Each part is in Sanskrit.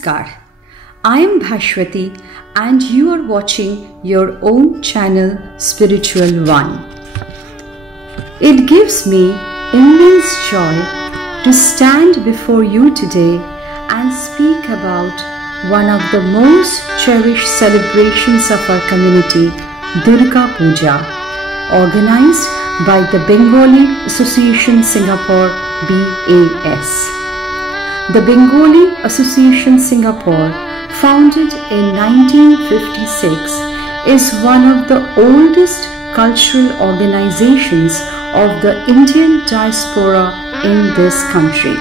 Namaskar. I am Bhashwati and you are watching your own channel Spiritual One. It gives me immense joy to stand before you today and speak about one of the most cherished celebrations of our community, Durga Puja, organized by the Bengali Association Singapore BAS. The Bengali Association Singapore, founded in 1956, is one of the oldest cultural organizations of the Indian diaspora in this country.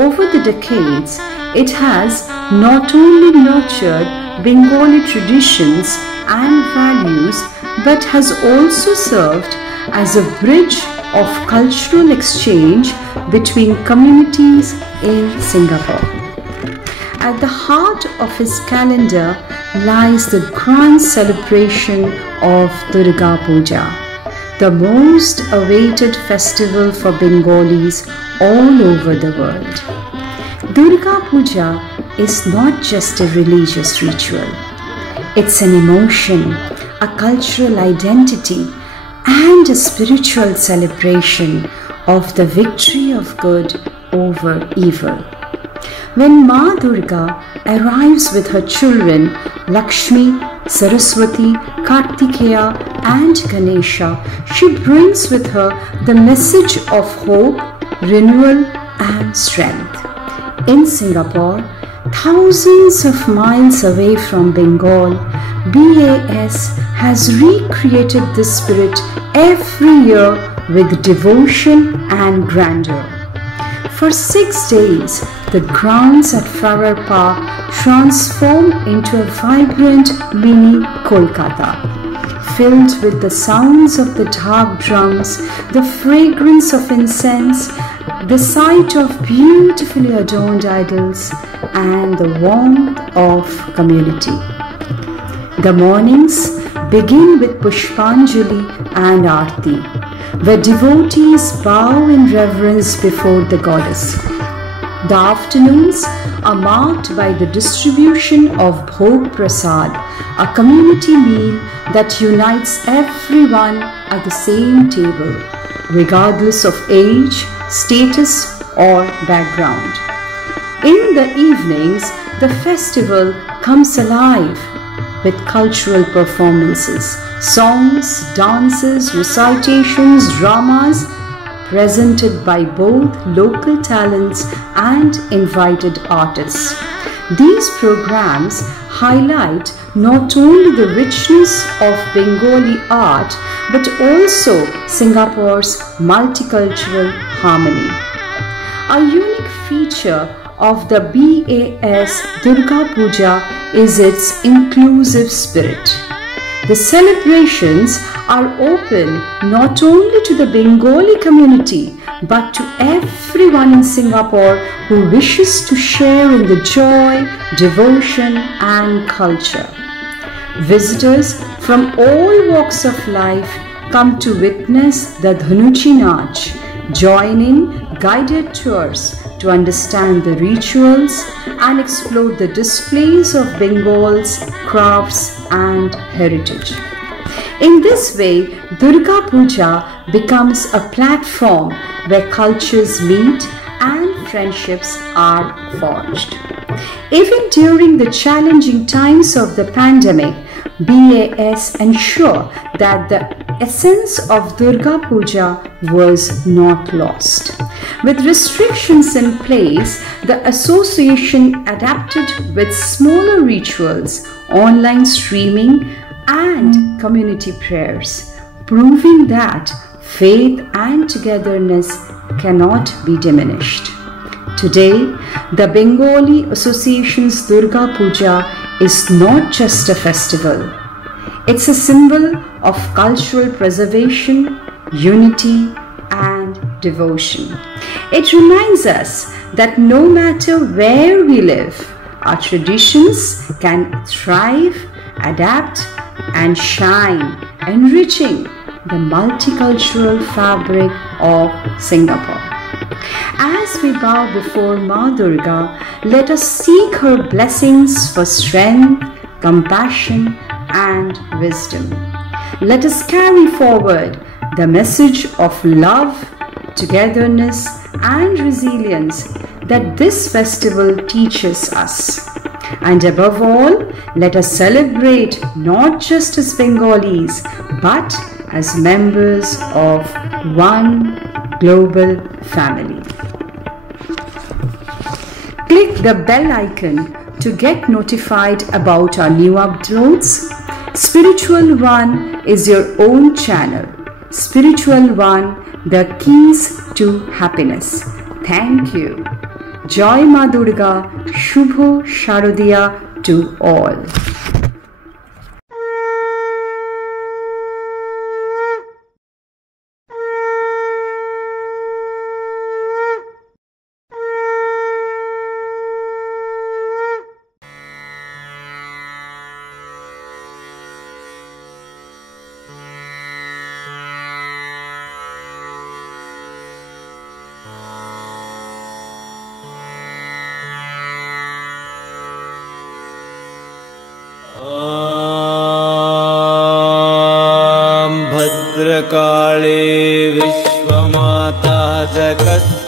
Over the decades, it has not only nurtured Bengali traditions and values but has also served as a bridge of cultural exchange between communities in Singapore. At the heart of his calendar lies the grand celebration of Durga Puja, the most awaited festival for Bengalis all over the world. Durga Puja is not just a religious ritual. It's an emotion, a cultural identity, and a spiritual celebration of the victory of good over evil. When Ma Durga arrives with her children Lakshmi, Saraswati, Kartikeya and Ganesha, she brings with her the message of hope, renewal and strength. In Singapore, thousands of miles away from Bengal, BAS has recreated this spirit every year with devotion and grandeur. For 6 days, the grounds at Farrer Park transform into a vibrant mini Kolkata, filled with the sounds of the dhak drums, the fragrance of incense, the sight of beautifully adorned idols, and the warmth of community. The mornings begin with Pushpanjali and Aarti, where devotees bow in reverence before the goddess. The afternoons are marked by the distribution of Bhog Prasad, a community meal that unites everyone at the same table, regardless of age, status, or background. In the evenings, the festival comes alive with cultural performances, songs, dances, recitations, dramas, presented by both local talents and invited artists. These programs highlight not only the richness of Bengali art but also Singapore's multicultural harmony. A unique feature of the BAS Durga Puja is its inclusive spirit. The celebrations are open not only to the Bengali community but to everyone in Singapore who wishes to share in the joy, devotion and culture. Visitors from all walks of life come to witness the Dhanuchi Nach, joining guided tours to understand the rituals and explore the displays of Bengal's crafts and heritage. In this way, Durga Puja becomes a platform where cultures meet and friendships are forged. Even during the challenging times of the pandemic, BAS ensured that the essence of Durga Puja was not lost. With restrictions in place, the association adapted with smaller rituals, online streaming, and community prayers, proving that faith and togetherness cannot be diminished. Today, the Bengali Association's Durga Puja is not just a festival. It's a symbol of cultural preservation, unity, and devotion. It reminds us that no matter where we live, our traditions can thrive, adapt, and shine, enriching the multicultural fabric of Singapore. As we bow before Ma Durga, let us seek her blessings for strength, compassion, and wisdom. Let us carry forward the message of love, togetherness, and resilience that this festival teaches us. And above all, let us celebrate not just as Bengalis, but as members of one global family. Click the bell icon to get notified about our new uploads. Spiritual One is your own channel. Spiritual One, the keys to happiness. Thank you. Joy Ma Durga, Shubho Sharodiya to all. भद्रकाले विश्वमाता जगत्स्रोतकारिणी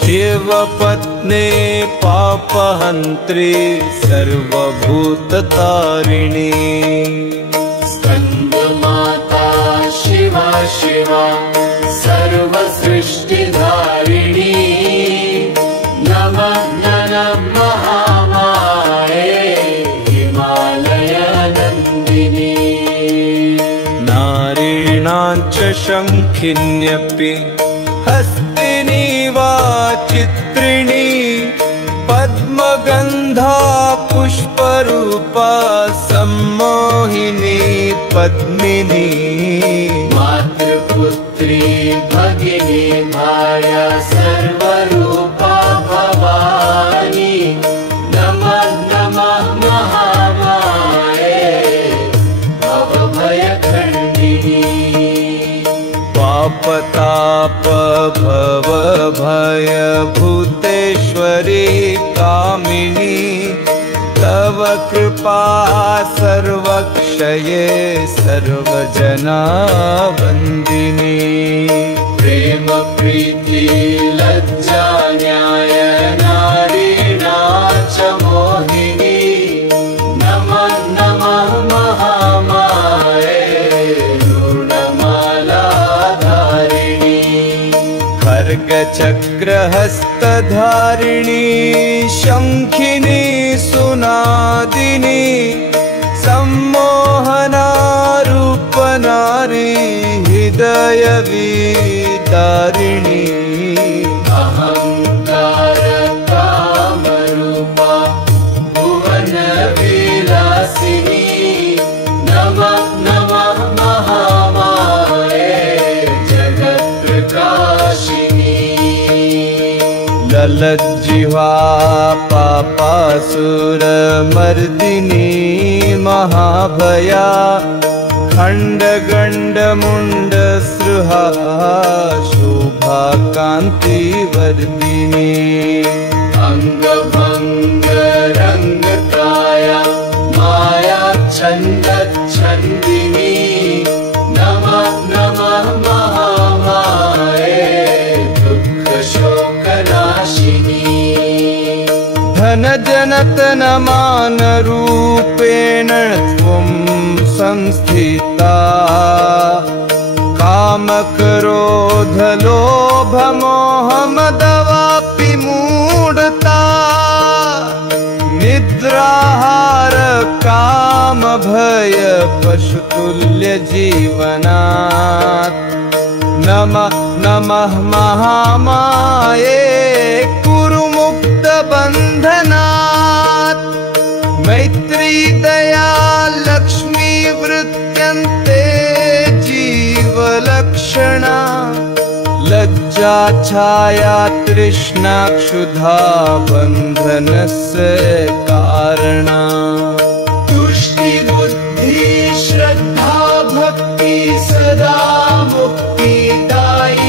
शिवपत्नी पापहन्त्री सर्वभूततारिणी Skandamata शिवा शिवा सर्वसृष्टिधारिणी नमः नमः महामाये हिमालयनन्दिनी नारीणां च शङ्खिन्यपि हस्तिनी वा चित्रिणी पद्मगन्धा पुष्परूपा सम्मोहिनी पद्मिनी मातृपुत्री भगिनी भार्या सर्वरूपा भवानी नमः नमः महामाये भवभयखण्डिनी पापताप भव भय भूतेश्वरी कामिनी तव कृपा सर्वक्षये सर्वजना वन्दिनी प्रेम प्रीति लज्जा न्याय नारीणा च मोहिनी नमः नमः महामाये ऋणमालाधारिणी खड्गचक्रहस्तधारिणी शङ्खिनी सुनादिनी सम्मोहना रूपनारी हृदयविदारिणी अहङ्कार कामरूपा भुवनविलासिनी नमः नमः महामाये जगत्प्रकाशिनी ललज्जिह्वा पापासुरमर्दिनी महाभया खण्डगण्डमुण्डसृहा शोभाकान्तिवर्धिनी अङ्गभङ्गरङ्गकाया मायाच्छन्दच्छन्दिनी नमः नमः महामाये दुःखशोकनाशिनी धनजनतनमानरूपेण त्वं संस्थिता कामक्रोधलोभमोहमदवापि मूढता निद्राहार कामभय पशुतुल्यजीवनात् नमः नमः महामाये कुरु मुक्तबन्धनात् मैत्री दया लक्ष्मी वृत्यन्ते जीवलक्षणा लज्जा छाया तृष्णा क्षुधा बन्धनस्य कारणा तुष्टि बुद्धि श्रद्धा भक्ति सदा मुक्तिदायिनी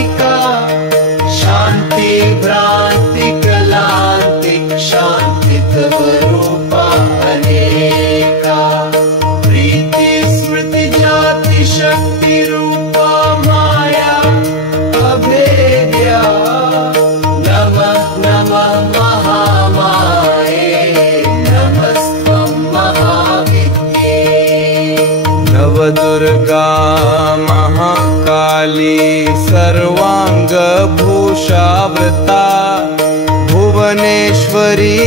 दुर्गा महाकाली सर्वांगभूषावृता भुवनेश्वरी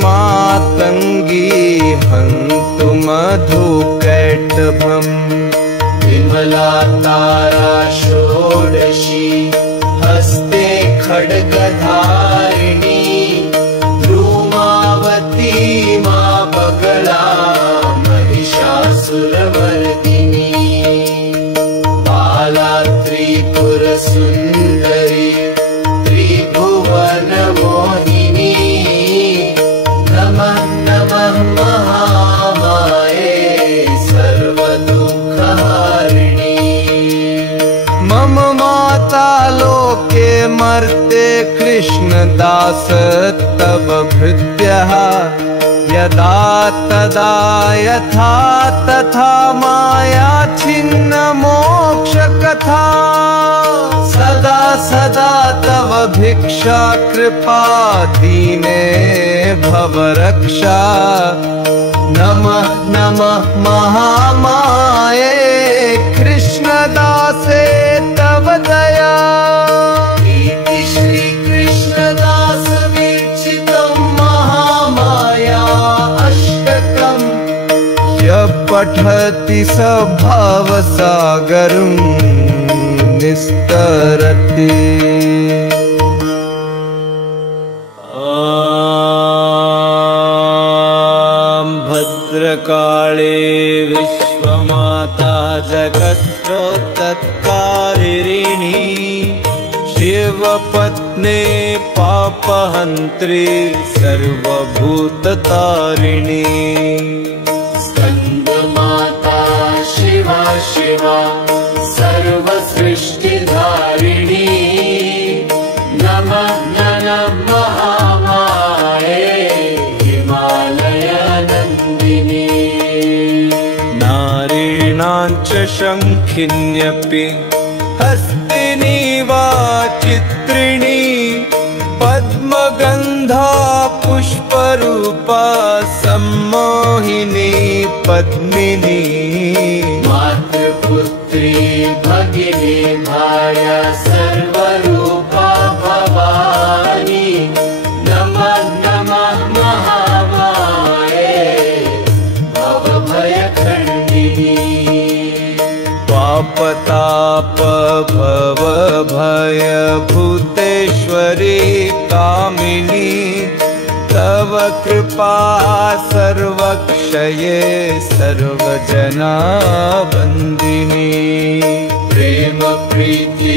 मातंगी हन्तु मधुकैटभम् विमला तारा षोडशी हस्ते खड्गधारिणी धूमावती मा बगला महिषासुरमर्दिनी बाला त्रिपुरसुन्दरी त्रिभुवनमोहिनी नमः नमः महामाये सर्वदुःखहारिणी मम माता लोके मर्ते कृष्णदास तव भृत्यः यदा तदा यथा तथा माया छिन्न मोक्षकथा सदा सदा तव भिक्षा कृपा दीने भव रक्षा नमः नमः महामाये कृष्णदासे तव दया इति श्री कृष्णदास विरचितं महामाया अष्टकम् यः पठति स भवसागरं निस्तरति भद्रकाळे विश्वमाता जगत्रोत्तत्कारिणी शिवपत्ने पापहन्त्री सर्वभूततारिणी स्कन्दमाता शिवा शिवा सर्वसृष्टिधारिणी नमः नमः महामाये हिमालयनन्दिनी नारीणां च शङ्खिन्यपि हस्तिनी वा चित्रिणी पद्मगन्धा पुष्परूपा सम्मोहिनी पद्मिनी मातृपुत्री भगिनी भार्या सर्वरूपा भवानी नमः नमः महामाये भवभयखण्डिनी पापताप भव भय भूतेश्वरी कामिनी तव कृपा सर्वक्षये सर्वजना वन्दिनी प्रेम प्रीति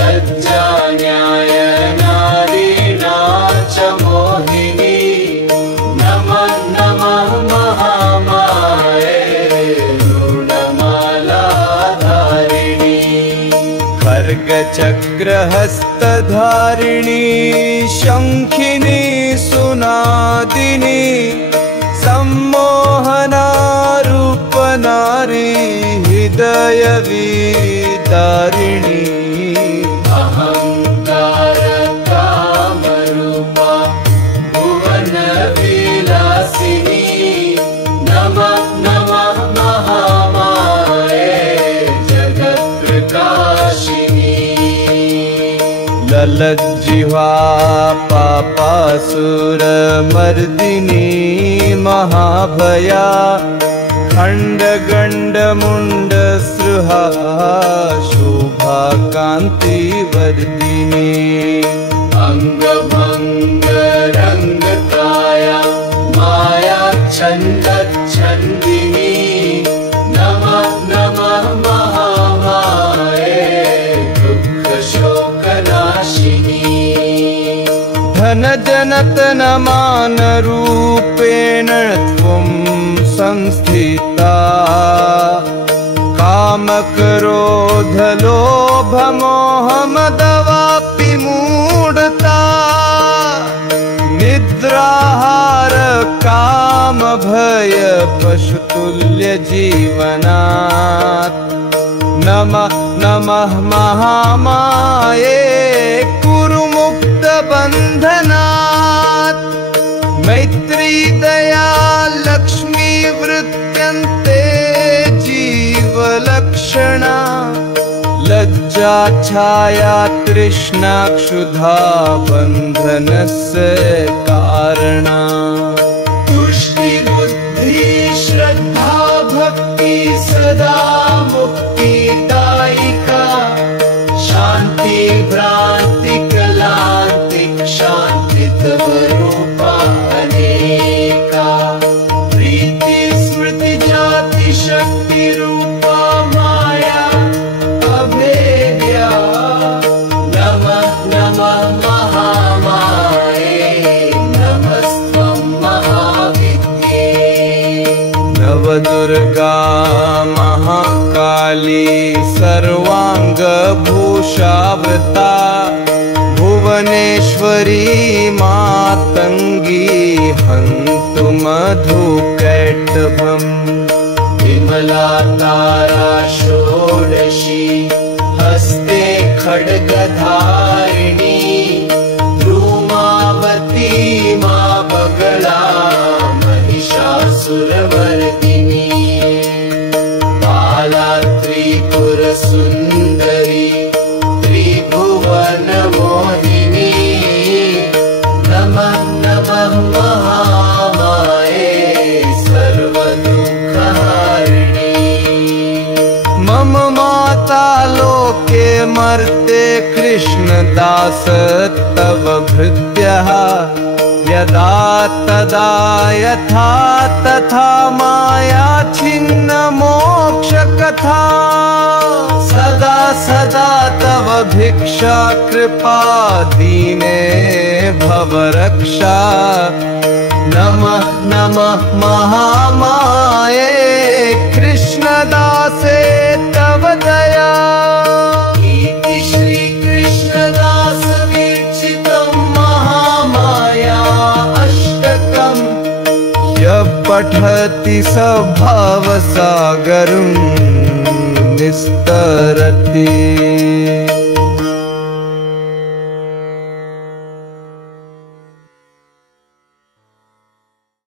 लज्जा न्याय नारीणा च मोहिनी नमः नमः महामाये ऋणमालाधारिणी खड्गचक्रहस्तधारिणी शङ्खिनी सुनादिनी सम्मोहना रूपनारी हृदयविदारिणी अहङ्कार कामरूपा भुवनविलासिनी नमः नमः महामाये जगत्प्रकाशिनी ललज्जिह्वा पापासुरमर्दिनी महाभया खण्डगण्डमुण्डसृहा शोभाकान्तिवर्धिनी अङ्गभङ्गरङ्गकाया मायाच्छन्दच्छन्दिनी नमः नमः महामाये दुःखशोकनाशिनी धनजनतनमानरूपेण त्वं संस्थिता कामक्रोधलोभमोहमदवापि मूढता निद्राहार कामभय पशुतुल्यजीवनात् नमः नमः महामाये कुरु मुक्तबन्धनात् मैत्री दया लक्ष्मी वृत्यन्ते जीवलक्ष्मी लज्जा छाया तृष्णा क्षुधा बन्धनस्य कारणा तुष्टि बुद्धि श्रद्धा भक्ति सदा मुक्तिदायिका शांति भ्रांति कलांतिक शांति तव रूपा अनेका प्रीति स्मृति जाति शक्ति रूपा माया अभेद्या नमः नमः महामाये नमस्त्वं महाविद्ये नवदुर्गा महाकाली सर्वांगभूषावृता भुवनेश्वरी मातंगी हन्तु मधुकैटभम् विमला तारा षोडशी हस्ते खड्गधारिणी धूमावती मा बगला महिषासुरमर्दिनी बाला त्रिपुरसुन्दरी त्रिभुवनमोहिनी नमः नमः महामाये सर्वदुःखहारिणी मम माता लोके मर्ते कृष्णदास तव भृत्यः यदा तदा यथा तथा माया छिन्न मोक्षकथा सदा सदा तव भिक्षा कृपा दीने भव रक्षा नमः नमः महामाये कृष्णदासे तव दया इति श्री कृष्णदास विरचितं महामाया अष्टकम् यः पठति स भवसागरं निस्तरति।